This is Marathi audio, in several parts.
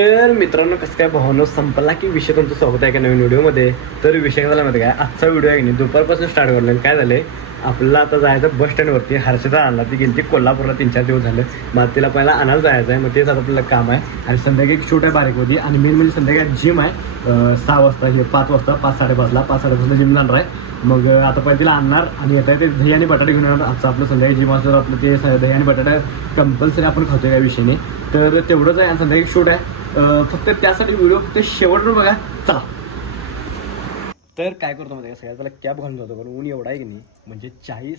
तर मित्रांनो कसं काय भावनो संपला की विषय तुमचं स्वागत आहे का नवीन व्हिडिओमध्ये. तर विषय काय झाला माहिती काय, आजचा व्हिडिओ आहे की नाही दुपारपासून स्टार्ट करला. काय झालंय, आपल्याला आता जायचं बस स्टँडवरती. हर्षदा आणला, ती गेली कोल्हापूरला 3-4 दिवस झालं. मग तिला पहिला आणायला जायचं आहे, मग तेच आता आपल्याला काम आहे. आणि संध्याकाळी एक शूट आहे बारीक होती. आणि मेन म्हणजे संध्याकाळी जिम आहे 6 वाजता, हे 5 वाजता, 5-5:30ला 5-5:30ला जिम जाणार आहे. मग आता पहिले तिला आणणार आणि येता ते दही आणि बटाटे घेऊन येणार. आजचं आपलं संध्याकाळी जिम असल्यावर आपलं ते दही आणि बटाटा कंपल्सरी आपण खातो या विषयाने. तर तेवढंच आहे. आणि संध्याकाळी शूट आहे. फक्त त्यासाठी व्हिडिओ फक्त शेवटवर बघा. चला. तर काय करतो मध्ये सगळ्यात त्याला कॅब घालून जातो, पण ऊन एवढा आहे की नाही, म्हणजे 40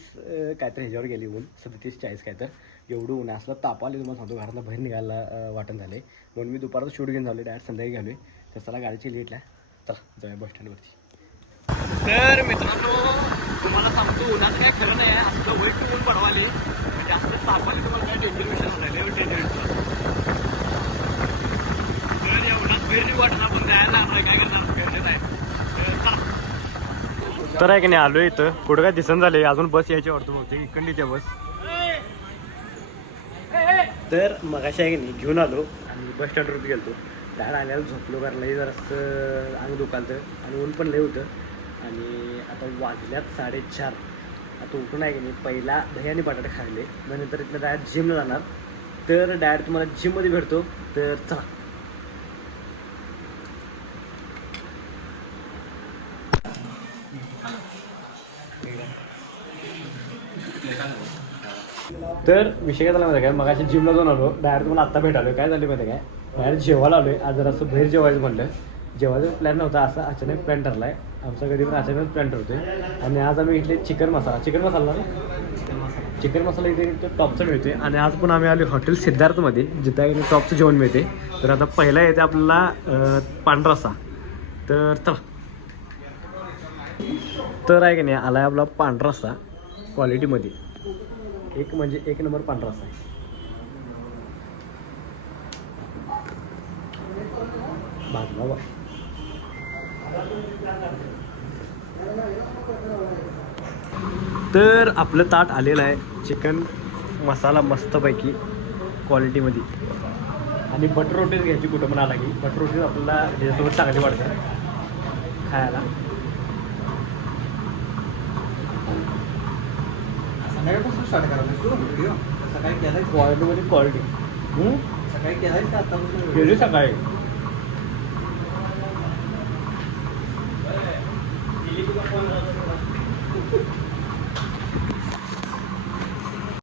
काय तर ह्याच्यावर गेली ऊन, 37-40 काय तर एवढं ऊन आहे. असलं ताप आले तुम्हाला सांगतो, घरातनं बाहेर निघायला वाटण झाले. म्हणून मी दुपारचं शूट घेऊन झालो, डायरेक्ट संध्याकाळी घालू. तर चला गाडीची लेटला, चला जाऊया बस स्टँडवरती. तर मित्रांनो तुम्हाला सांगतो, उन्हाचं काय खरं नाही आहे. असलं वाईट ऊन पडवाले, म्हणजे असलं ताप आले तुम्हाला काय डेंजर विषय होणार डेंजर. तर आहे की नाही आलो इथं, कुठं काय दिसन झाले, अजून बस यायची वाटतं बहुतेक इकडली त्या बस. तर मगाशी आहे की नाही घेऊन आलो आणि बस स्टँडवरती गेलो. त्याला आल्याला झोपलो, कारण लई जरासं अंग दुखालतं आणि ऊन पण लई होतं. आणि आता वाजल्यात 4:30. आता उठून आहे की नाही पहिला दही आणि बटाटे खाल्ले, मग नंतर इथनं डायरेक्ट जिमला जाणार. तर डायरेक्ट तुम्हाला जिममध्ये भेटतो. तर चला. तर विषय काय झाला माहिती काय, मग अशी जिमला जाऊन आलो, डायरेक्ट मला आत्ता भेटालो. काय झालं माहिती काय, डायरेक्ट जेवायला आलो आहे. आज जरा असं बाहेर जेवायचं म्हणलं, जेवायचा प्लॅन नव्हता, असा अचानक प्लॅन ठरला आहे आमचा. कधी पण अचानक प्लॅन ठरतो आहे. आणि आज आम्ही घेतले चिकन मसाला इथे टॉपचं मिळते. आणि आज पण आम्ही आलो हॉटेल सिद्धार्थमध्ये, जिथं इथे टॉपचं जेवण मिळते. तर आता पहिला येते आपल्याला पांढरा रस्सा. तर चला. तर आहे की नाही आला आहे आपला पांढरा रस्सा क्वालिटीमध्ये, एक म्हणजे 1 नंबर पांढरा रस्सा आहे. भाजला. तर आपलं ताट आलेलं आहे चिकन मसाला मस्तपैकी क्वालिटीमध्ये. आणि बटर रोटीज घ्यायची कुठं पण आला की, बटर रोटीज आपल्याला ह्याच्यासोबत चांगली वाटते खायला. संध्याकाळपासून स्टार्ट करायला तू व्हिडिओ सकाळी केलाय, क्वालिटीमध्ये क्वालिटी सकाळी केलाय का आता केली सकाळी.